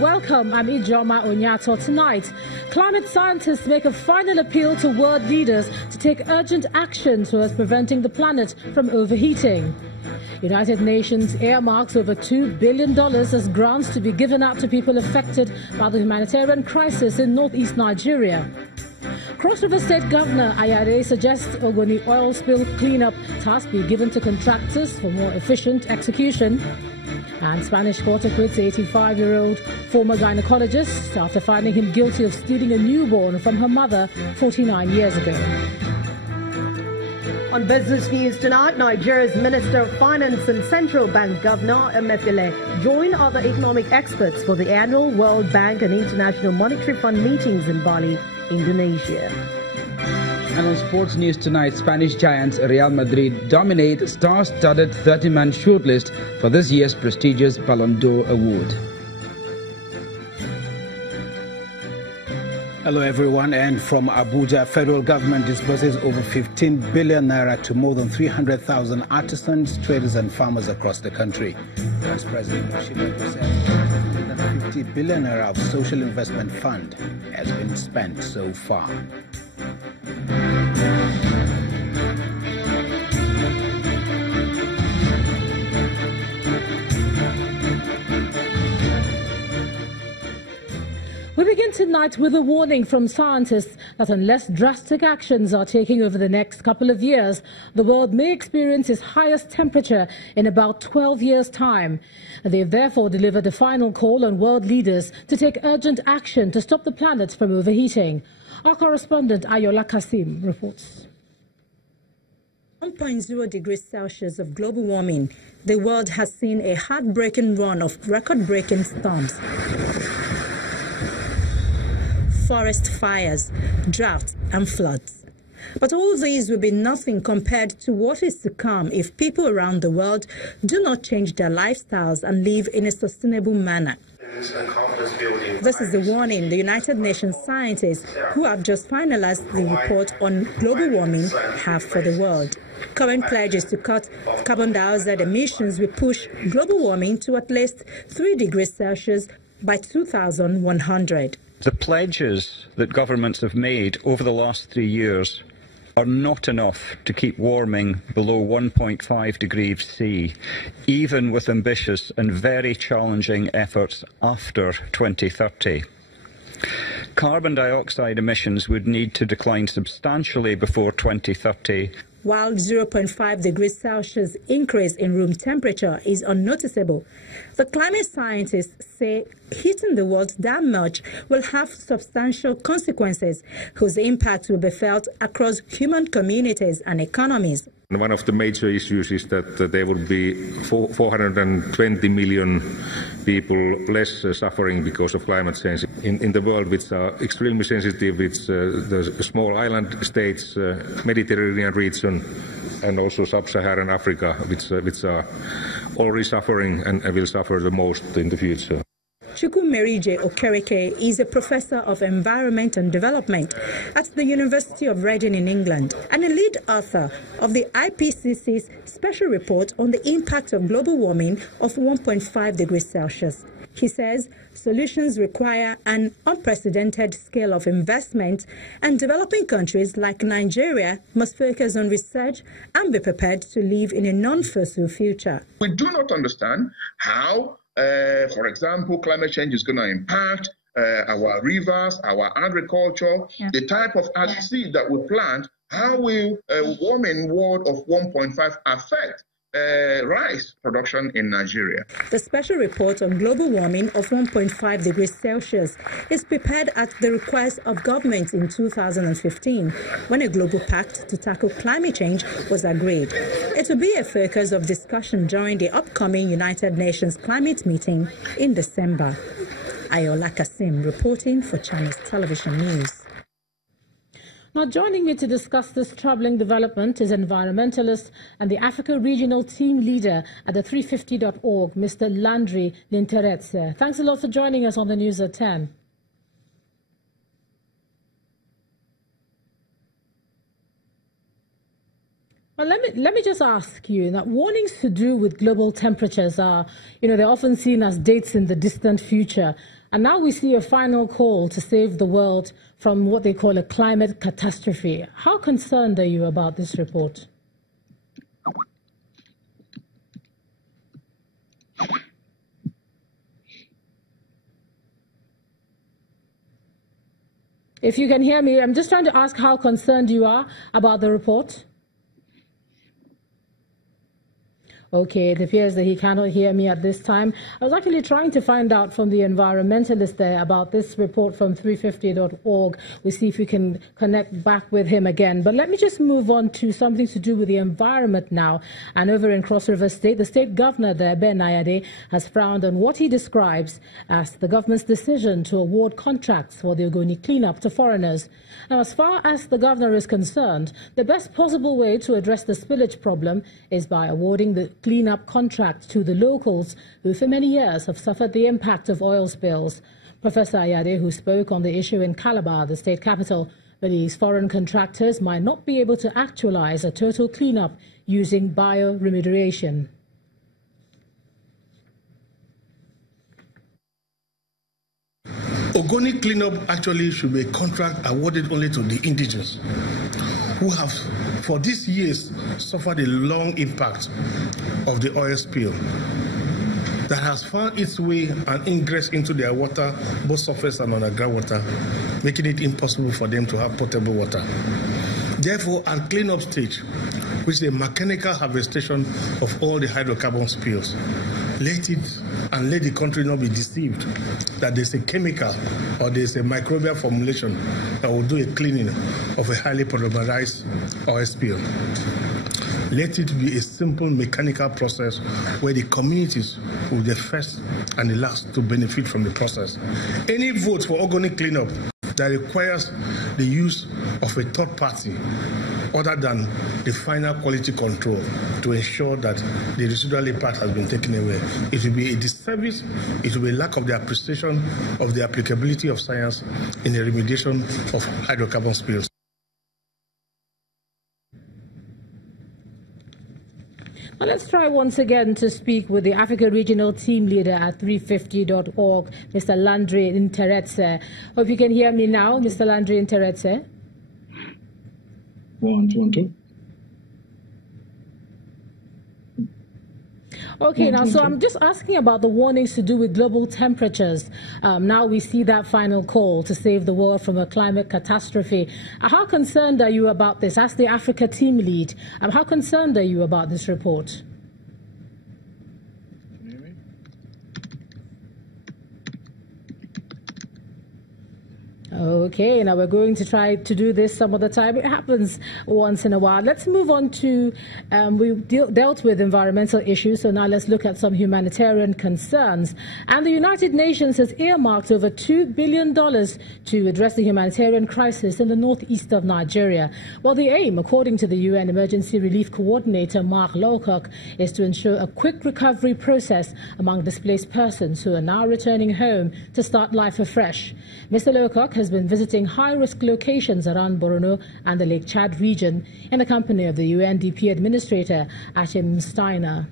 welcome. I'm Ijoma Onyato. Tonight, climate scientists make a final appeal to world leaders to take urgent action towards preventing the planet from overheating. United Nations earmarks over $2 billion as grants to be given out to people affected by the humanitarian crisis in northeast Nigeria. Cross River State Governor Ayare suggests Ogoni oil spill cleanup task be given to contractors for more efficient execution. And Spanish court acquits 85-year-old former gynecologist after finding him guilty of stealing a newborn from her mother 49 years ago. On business news tonight, Nigeria's Minister of Finance and Central Bank Governor Emefiele join other economic experts for the annual World Bank and International Monetary Fund meetings in Bali, Indonesia. And on sports news tonight, Spanish giants Real Madrid dominate star-studded 30-man shortlist for this year's prestigious Ballon d'Or award. Hello everyone, and from Abuja, federal government disburses over 15 billion naira to more than 300,000 artisans, traders and farmers across the country. Vice President Mushiba said 150 billion naira of social investment fund has been spent so far. We begin tonight with a warning from scientists that unless drastic actions are taken over the next couple of years, the world may experience its highest temperature in about 12 years' time. They have therefore delivered a final call on world leaders to take urgent action to stop the planet from overheating. Our correspondent Ayola Kasim reports. 1.0 degrees Celsius of global warming, the world has seen a heartbreaking run of record-breaking storms, forest fires, droughts and floods. But all these will be nothing compared to what is to come if people around the world do not change their lifestyles and live in a sustainable manner. This is the warning the United Nations scientists who have just finalized the report on global warming have for the world. Current pledges to cut carbon dioxide emissions will push global warming to at least 3 degrees Celsius by 2100. The pledges that governments have made over the last 3 years are not enough to keep warming below 1.5 degrees C, even with ambitious and very challenging efforts after 2030. Carbon dioxide emissions would need to decline substantially before 2030. While 0.5 degrees Celsius increase in room temperature is unnoticeable, the climate scientists say heating the world that much will have substantial consequences whose impact will be felt across human communities and economies. One of the major issues is that there would be 420 million people less suffering because of climate change in the world, which are extremely sensitive. It's the small island states, Mediterranean region, and also sub-Saharan Africa, which are already suffering and will suffer the most in the future. Chukwumerije Okereke is a professor of environment and development at the University of Reading in England and a lead author of the IPCC's special report on the impact of global warming of 1.5 degrees Celsius. He says solutions require an unprecedented scale of investment, and developing countries like Nigeria must focus on research and be prepared to live in a non-fossil future. We do not understand how for example, climate change is going to impact our rivers, our agriculture, the type of seed that we plant. How will a warming world of 1.5 affect rice production in Nigeria? The special report on global warming of 1.5 degrees Celsius is prepared at the request of government in 2015, when a global pact to tackle climate change was agreed. It will be a focus of discussion during the upcoming United Nations climate meeting in December. Ayola Kasim reporting for Channels Television News. Now, joining me to discuss this troubling development is environmentalist and the Africa Regional Team Leader at the 350.org, Mr. Landry Linteretse. Thanks a lot for joining us on the News at 10. Well, let me just ask you that warnings to do with global temperatures are, they're often seen as dates in the distant future. And now we see a final call to save the world from what they call a climate catastrophe. How concerned are you about this report? If you can hear me, I'm just trying to ask how concerned you are about the report. Okay, it appears that he cannot hear me at this time. I was actually trying to find out from the environmentalist there about this report from 350.org. We'll see if we can connect back with him again. But let me just move on to something to do with the environment now. And over in Cross River State, the state governor there, Ben Ayade, has frowned on what he describes as the government's decision to award contracts for the Ogoni cleanup to foreigners. Now, as far as the governor is concerned, the best possible way to address the spillage problem is by awarding the cleanup contract to the locals who for many years have suffered the impact of oil spills. Professor Ayade, who spoke on the issue in Calabar, the state capital, believes foreign contractors might not be able to actualize a total cleanup using bioremediation. Ogoni cleanup actually should be a contract awarded only to the indigenous who have, for these years, suffered a long impact of the oil spill that has found its way and ingress into their water, both surface and underground water, making it impossible for them to have potable water. Therefore, at cleanup stage, which is a mechanical harvestation of all the hydrocarbon spills, let the country not be deceived that there's a chemical or there's a microbial formulation that will do a cleaning of a highly polymerized oil spill. Let it be a simple mechanical process where the communities will be the first and the last to benefit from the process. Any vote for Ogoni cleanup that requires the use of a third party other than the final quality control to ensure that the residual impact has been taken away, it will be a disservice, it will be a lack of the appreciation of the applicability of science in the remediation of hydrocarbon spills. Well, let's try once again to speak with the Africa Regional Team Leader at 350.org, Mr. Landry Interetse. Hope you can hear me now, Mr. Landry Interetse. 1, 2, 2. Okay, now, so I'm just asking about the warnings to do with global temperatures. Now we see that final call to save the world from a climate catastrophe. How concerned are you about this? As the Africa team lead, how concerned are you about this report? Okay, now we're going to try to do this some other time. It happens once in a while. Let's move on to, we've dealt with environmental issues, so now let's look at some humanitarian concerns. And the United Nations has earmarked over $2 billion to address the humanitarian crisis in the northeast of Nigeria. Well, the aim, according to the UN Emergency Relief Coordinator Mark Lowcock, is to ensure a quick recovery process among displaced persons who are now returning home to start life afresh. Mr. Lowcock has been visiting high-risk locations around Borno and the Lake Chad region in the company of the UNDP Administrator, Achim Steiner.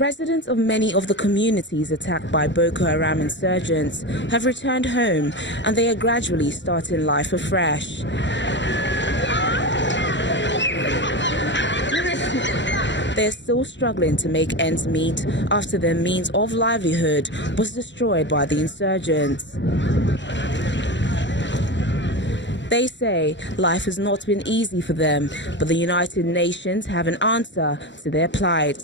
Residents of many of the communities attacked by Boko Haram insurgents have returned home, and they are gradually starting life afresh. They're still struggling to make ends meet after their means of livelihood was destroyed by the insurgents. They say life has not been easy for them, but the United Nations have an answer to their plight.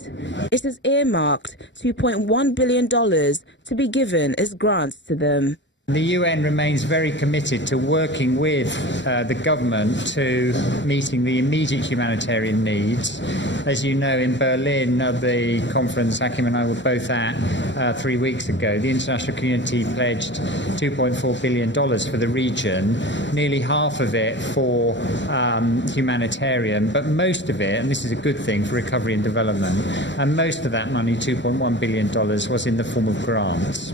It has earmarked $2.1 billion to be given as grants to them. The UN remains very committed to working with the government to meeting the immediate humanitarian needs. As you know, in Berlin, the conference Hakim and I were both at 3 weeks ago, the international community pledged $2.4 billion for the region, nearly half of it for humanitarian, but most of it, and this is a good thing, for recovery and development, and most of that money, $2.1 billion, was in the form of grants.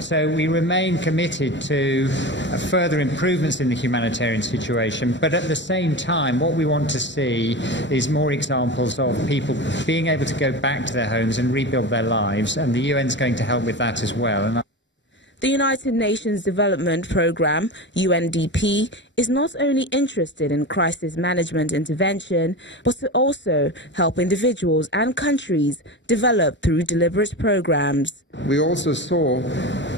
So we remain committed committed to further improvements in the humanitarian situation, but at the same time, what we want to see is more examples of people being able to go back to their homes and rebuild their lives, and the UN is going to help with that as well. The United Nations Development Programme, UNDP, is not only interested in crisis management intervention, but to also help individuals and countries develop through deliberate programs. We also saw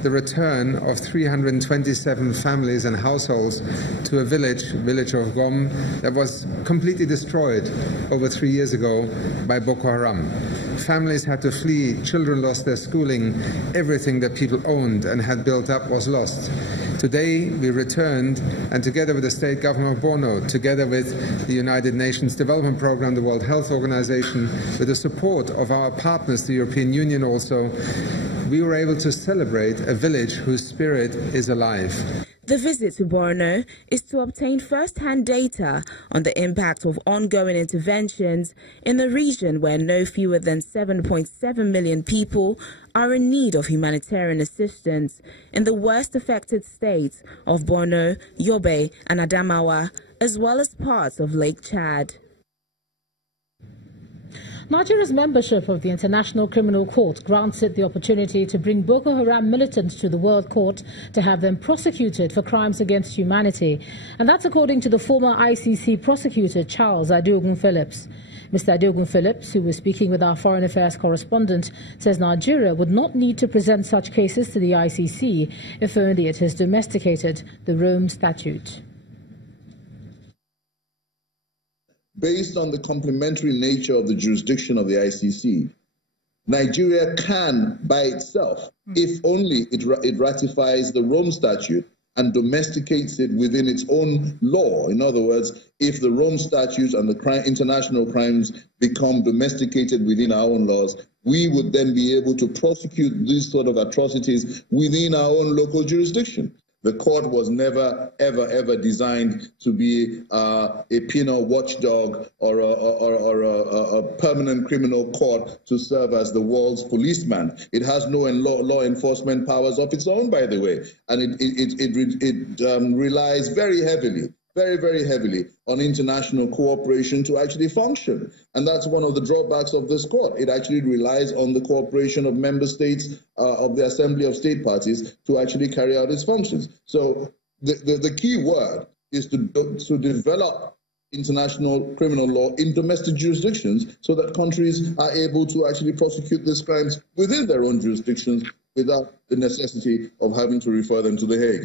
the return of 327 families and households to a village of Gom, that was completely destroyed over 3 years ago by Boko Haram. Families had to flee, children lost their schooling, everything that people owned and had built up was lost. Today we returned, and together with the state government of Borno, together with the United Nations Development Programme, the World Health Organization, with the support of our partners, the European Union also, we were able to celebrate a village whose spirit is alive. The visit to Borno is to obtain first-hand data on the impact of ongoing interventions in the region where no fewer than 7.7 million people are in need of humanitarian assistance in the worst affected states of Borno, Yobe and Adamawa, as well as parts of Lake Chad. Nigeria's membership of the International Criminal Court grants it the opportunity to bring Boko Haram militants to the World Court to have them prosecuted for crimes against humanity. And that's according to the former ICC prosecutor, Charles Adeogun Phillips. Mr. Adeogun Phillips, who was speaking with our foreign affairs correspondent, says Nigeria would not need to present such cases to the ICC if only it has domesticated the Rome Statute. Based on the complementary nature of the jurisdiction of the ICC, Nigeria can, by itself, if only it ratifies the Rome Statute and domesticates it within its own law. In other words, if the Rome Statute and the international crimes become domesticated within our own laws, we would then be able to prosecute these sort of atrocities within our own local jurisdiction. The court was never, ever designed to be a penal watchdog or a permanent criminal court to serve as the world's policeman. It has no law enforcement powers of its own, by the way, and it relies very heavily on international cooperation to actually function. And that's one of the drawbacks of this court. It actually relies on the cooperation of member states of the Assembly of State Parties to actually carry out its functions. So the key word is to develop international criminal law in domestic jurisdictions so that countries are able to actually prosecute these crimes within their own jurisdictions without the necessity of having to refer them to The Hague.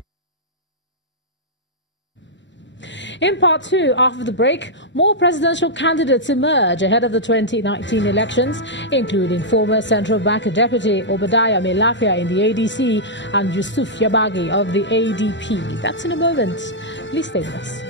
In part two, after the break, more presidential candidates emerge ahead of the 2019 elections, including former Central Bank Deputy Obadiah Melafia in the ADC and Yusuf Yabagi of the ADP. That's in a moment. Please stay with us.